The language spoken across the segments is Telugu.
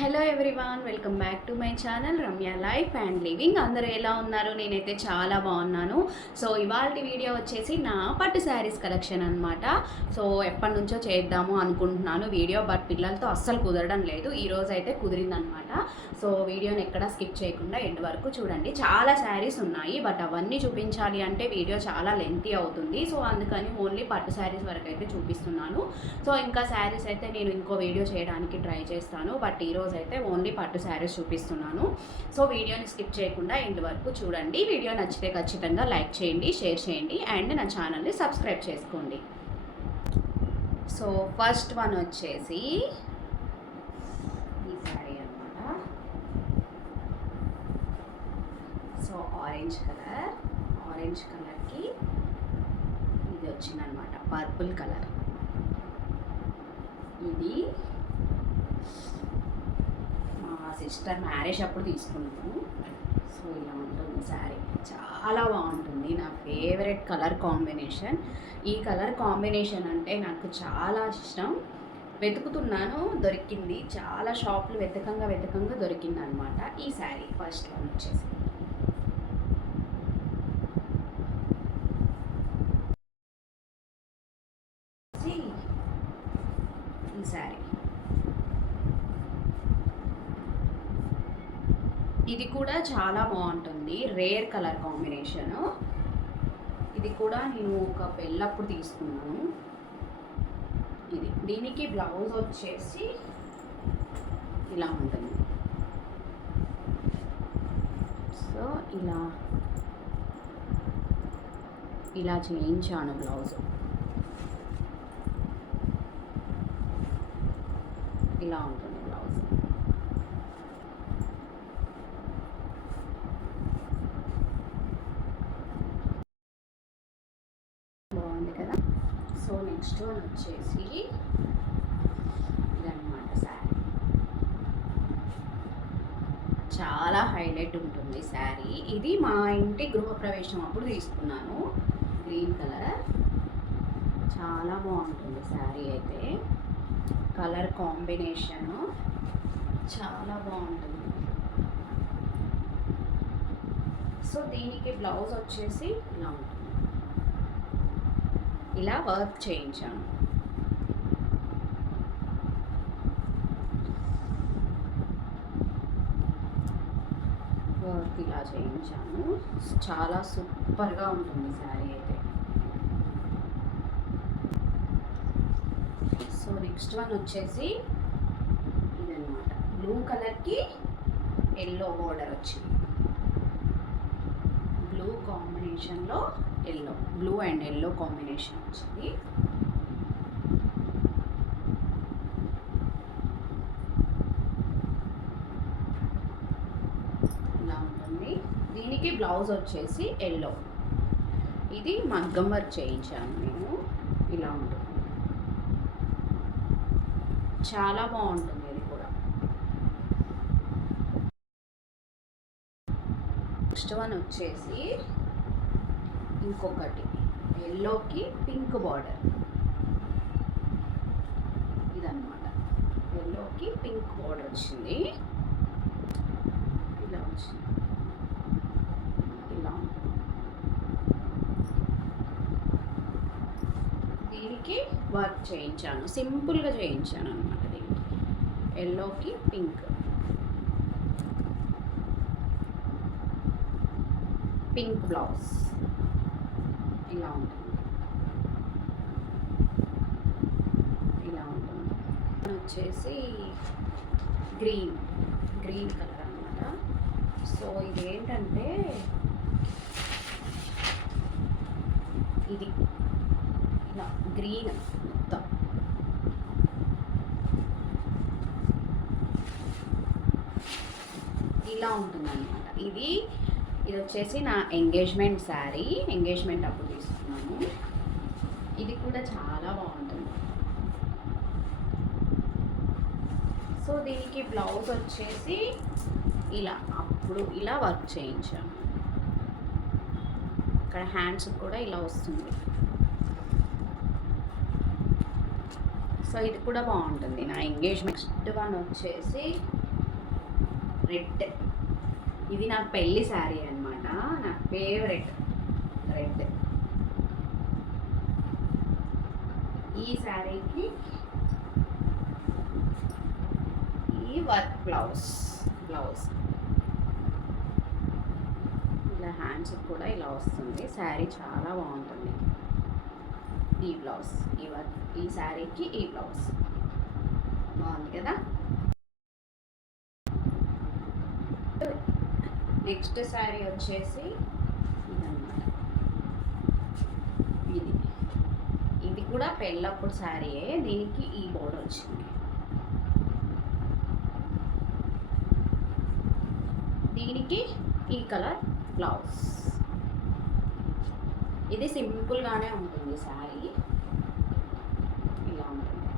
Hello everyone, welcome back to my channel Ramya life and living. అందరూ ఎలా ఉన్నారు? నేనైతే చాలా బాగున్నాను. సో ఇవాళ వీడియో వచ్చేసి నా పట్టు శారీస్ కలెక్షన్ అనమాట. సో ఎప్పటి నుంచో చేద్దాము అనుకుంటున్నాను వీడియో, బట్ పిల్లలతో అస్సలు కుదరడం లేదు. ఈరోజు అయితే కుదిరిందనమాట. సో వీడియోని ఎక్కడా స్కిప్ చేయకుండా ఎండ్ వరకు చూడండి. చాలా శారీస్ ఉన్నాయి, బట్ అవన్నీ చూపించాలి అంటే వీడియో చాలా లెంతీ అవుతుంది. సో అందుకని ఓన్లీ పట్టు శారీస్ వరకు అయితే చూపిస్తున్నాను. సో ఇంకా శారీస్ అయితే నేను ఇంకో వీడియో చేయడానికి ట్రై చేస్తాను, బట్ ఈరోజు అయితే ఓన్లీ పట్టు శారీస్ చూపిస్తున్నాను. సో వీడియోని స్కిప్ చేయకుండా ఎండ్ వరకు చూడండి. వీడియో నచ్చితే ఖచ్చితంగా లైక్ చేయండి, షేర్ చేయండి అండ్ నా ఛానల్ని సబ్స్క్రైబ్ చేసుకోండి. సో ఫస్ట్ వన్ వచ్చేసి ఈ శారీ అన్నమాట. సో ఆరెంజ్ కలర్కి ఇది వచ్చిందనమాట, పర్పుల్ కలర్. ఇది మా సిస్టర్ మ్యారేజ్ అప్పుడు తీసుకున్నాను. సో ఇలా ఉంటుంది శారీ, చాలా బాగుంటుంది. నా ఫేవరెట్ కలర్ కాంబినేషన్. ఈ కలర్ కాంబినేషన్ అంటే నాకు చాలా ఇష్టం. వెతుకుతున్నాను, దొరికింది. చాలా షాపులు వెతకంగా దొరికింది అనమాట ఈ శారీ. ఫస్ట్ వన్ వచ్చేసి ఈ శారీ. ఇది కూడా చాలా బాగుంటుంది, రేర్ కలర్ కాంబినేషను. ఇది కూడా నేను ఒక పెళ్ళప్పుడు తీసుకున్నాను. దీనికి బ్లౌజ్ వచ్చేసి ఇలా ఉంటుంది. సో ఇలా చేయించాను బ్లౌజ్. ఇలా ఉంటుంది బ్లౌజ్. బాగుంది కదా. సో నెక్స్ట్ వన్ వచ్చేసి ఇదన్నమాట శారీ. చాలా హైలైట్ ఉంటుంది శారీ. ఇది మా ఇంటి గృహప్రవేశం అప్పుడు తీసుకున్నాను. గ్రీన్ కలర్, చాలా బాగుంటుంది శారీ అయితే. కలర్ కాంబినేషను చాలా బాగుంటుంది. సో దీనికి బ్లౌజ్ వచ్చేసి ఇలా ఉంటుంది. ఇలా వర్క్ చేయించాను. వర్క్ ఇలా చేయించాను. చాలా సూపర్గా ఉంటుంది శారీ అయితే. సో నెక్స్ట్ వన్ వచ్చేసి ఇదన్నమాట, బ్లూ కలర్కి ఎల్లో బోర్డర్ వచ్చింది. బ్లూ కాంబినేషన్లో yellow, blue and yellow combination వచ్చింది. ఇలా ఉంటుంది. దీనికి బ్లౌజ్ వచ్చేసి ఎల్లో. ఇది మగ్గం వర్క్ చేయించాను నేను. ఇలా ఉంటుంది, చాలా బాగుంటుంది ఇది కూడా. నెక్స్ట్ వన్ వచ్చేసి ఇంకొకటి, ఎల్లోకి పింక్ బార్డర్. ఇదన్నమాట, ఎల్లోకి పింక్ బార్డర్ వచ్చింది. ఇలా వచ్చింది, ఇలా. దీనికి వర్క్ చేయించాను, సింపుల్గా చేయించాను అనమాట. దీనికి ఎల్లోకి పింక్ బ్లౌజ్. ఇలా ఉంటుంది. వచ్చేసి గ్రీన్ కలర్ అన్నమాట. సో ఇదేంటంటే ఇది ఇలా గ్రీన్ మొత్తం. ఇలా ఉంటుంది అన్నమాట. ఇది వచ్చేసి నా ఎంగేజ్మెంట్ శారీ. ఎంగేజ్మెంట్ అప్పుడు తీసుకున్నాను. ఇది కూడా చాలా బాగుంటుంది. సో దీనికి బ్లౌజ్ వచ్చేసి అప్పుడు ఇలా వర్క్ చేయించాను. ఇక్కడ హ్యాండ్స్ కూడా ఇలా వస్తుంది. సో ఇది కూడా బాగుంటుంది నా ఎంగేజ్మెంట్. నెక్స్ట్ వన్ వచ్చేసి రెడ్. ఇది నా పెళ్లి శారీ అనమాట, నా ఫేవరెట్ రెడ్. ఈ శారీకి ఈ వర్క్ బ్లౌజ్ ఇలా హ్యాండ్స్ కూడా ఇలా వస్తుంది. శారీ చాలా బాగుంటుంది. ఈ బ్లౌజ్ ఈ శారీకి ఈ బ్లౌజ్ బాగుంది కదా. నెక్స్ట్ శారీ వచ్చేసి ఇదన్నమాట. ఇది కూడా పెళ్ళప్పుడు శారీయే, దీనికి ఈ బోర్డర్ వచ్చింది. దీనికి ఈ కలర్ బ్లౌజ్. ఇది సింపుల్గానే ఉంటుంది శారీ, ఇలా ఉంటుంది.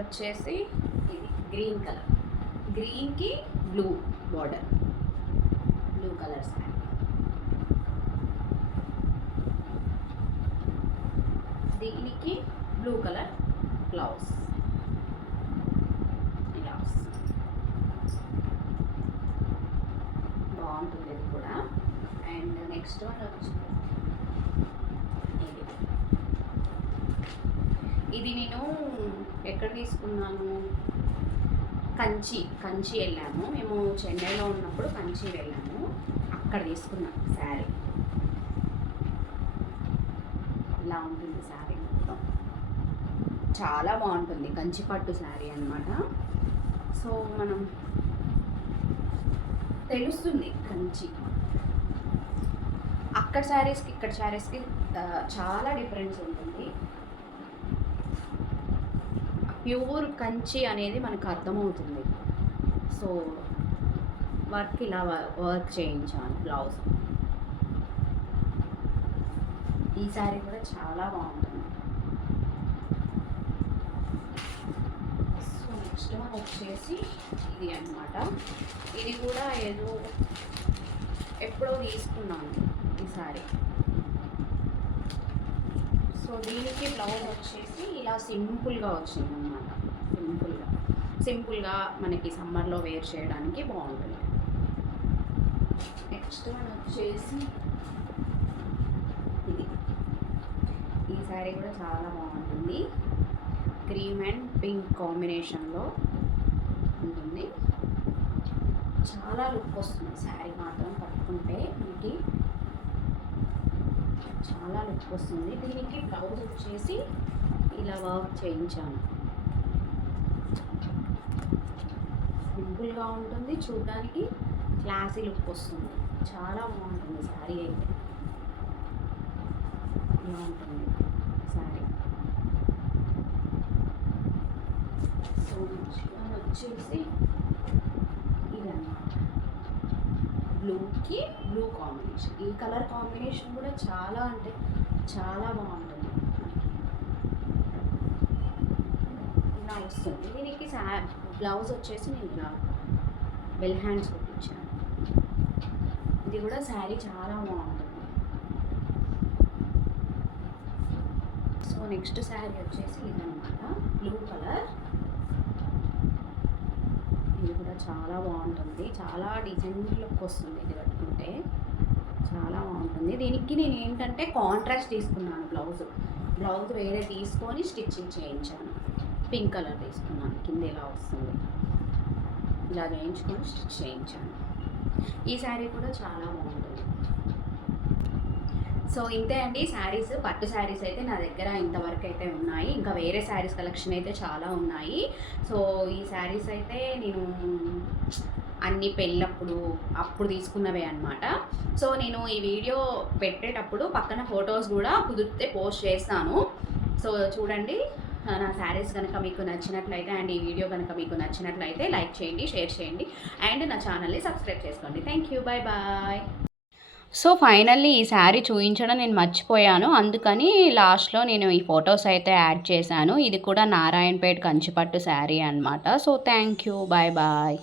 వచ్చేసి ఇది గ్రీన్ కలర్, గ్రీన్కి blue border, blue colour sari. దీనికి బ్లూ కలర్ బ్లౌజ్ ఇలా వస్తుంది. బాగుంటుంది ఇది కూడా. అండ్ నెక్స్ట్ వన్ వచ్చి ఇది నేను ఎక్కడ తీసుకున్నాను, కంచి వెళ్ళాము మేము, చెన్నైలో ఉన్నప్పుడు కంచి వెళ్ళాము, అక్కడ తీసుకున్నాం శారీ. ఇలా ఉంటుంది శారీ మొత్తం, చాలా బాగుంటుంది. కంచి పట్టు శారీ అన్నమాట. సో మనం తెలుస్తుంది కంచి. అక్కడ శారీస్కి ఇక్కడ శారీస్కి చాలా డిఫరెన్స్ ఉంటుంది. ప్యూర్ కంచి అనేది మనకు అర్థమవుతుంది. సో వర్క్ ఇలా వర్క్ చేయించాను బ్లౌజ్. ఈ శారీ కూడా చాలా బాగుంటుంది. సో నెక్స్ట్ వన్ వచ్చేసి ఇది అన్నమాట. ఇది కూడా ఏదో ఎప్పుడో తీసుకున్నాను ఈ శారీ. సో దీనికి బ్లౌజ్ వచ్చేసి ఇలా సింపుల్గా వచ్చింది అన్నమాట. సింపుల్గా మనకి సమ్మర్లో వేర్ చేయడానికి బాగుంటుంది. నెక్స్ట్ వన్ వచ్చేసి ఇది. ఈ శారీ కూడా చాలా బాగుంటుంది. క్రీమ్ అండ్ పింక్ కాంబినేషన్లో ఉంటుంది. చాలా లుక్ వస్తుంది శారీ మాత్రం కట్టుకుంటే, మీకు చాలా లుక్ వస్తుంది. దీనికి బ్లౌజ్ వచ్చేసి ఇలా వర్క్ చేయించాను. సింపుల్గా ఉంటుంది, చూడడానికి క్లాసీ లుక్ వస్తుంది. చాలా బాగుంటుంది శారీ అయితే. ఇలా ఉంటుంది శారీ. సో వచ్చేసి ఇదన్నమాట, బ్లూకి బ్లూ కాంబినేషన్. ఈ కలర్ కాంబినేషన్ కూడా చాలా అంటే చాలా బాగుంటుంది. ఇలా వస్తుంది. దీనికి బ్లౌజ్ వచ్చేసి నేను ఇలా బెల్ హ్యాండ్స్ కుట్టించాను. ఇది కూడా శారీ చాలా బాగుంటుంది. సో నెక్స్ట్ శారీ వచ్చేసి ఇదన్నమాట, బ్లూ కలర్. ఇది కూడా చాలా బాగుంటుంది, చాలా డిజైన్ లుక్ వస్తుంది ఇది కట్టుకుంటే, చాలా బాగుంటుంది. దీనికి నేను ఏంటంటే కాంట్రాస్ట్ తీసుకున్నాను. బ్లౌజ్ వేరే తీసుకొని స్టిచ్చింగ్ చేయించాను. పింక్ కలర్ తీసుకున్నాను, కింద ఇలా వస్తుంది, ఇలా చేయించుకొని స్టిచ్ చేయించాను. ఈ శారీ కూడా చాలా బాగుంటుంది. సో ఇంతే అండి శారీస్. పట్టు శారీస్ అయితే నా దగ్గర ఇంతవరకు అయితే ఉన్నాయి. ఇంకా వేరే శారీస్ కలెక్షన్ అయితే చాలా ఉన్నాయి. సో ఈ శారీస్ అయితే నేను అన్ని అప్పుడు తీసుకున్నవే అనమాట. సో నేను ఈ వీడియో పెట్టేటప్పుడు పక్కన ఫొటోస్ కూడా కుదిరితే పోస్ట్ చేస్తాను. సో చూడండి. నా శారీస్ కనుక మీకు నచ్చినట్లయితే అండ్ ఈ వీడియో కనుక మీకు నచ్చినట్లయితే లైక్ చేయండి, షేర్ చేయండి అండ్ నా ఛానల్ని సబ్స్క్రైబ్ చేసుకోండి. Thank you, bye bye. So finally ఈ శారీ చూపించడం నేను మర్చిపోయాను, అందుకని లాస్ట్లో నేను ఈ ఫొటోస్ అయితే యాడ్ చేశాను. ఇది కూడా నారాయణపేట్ కంచిపట్టు శారీ అనమాట. So thank you, bye bye.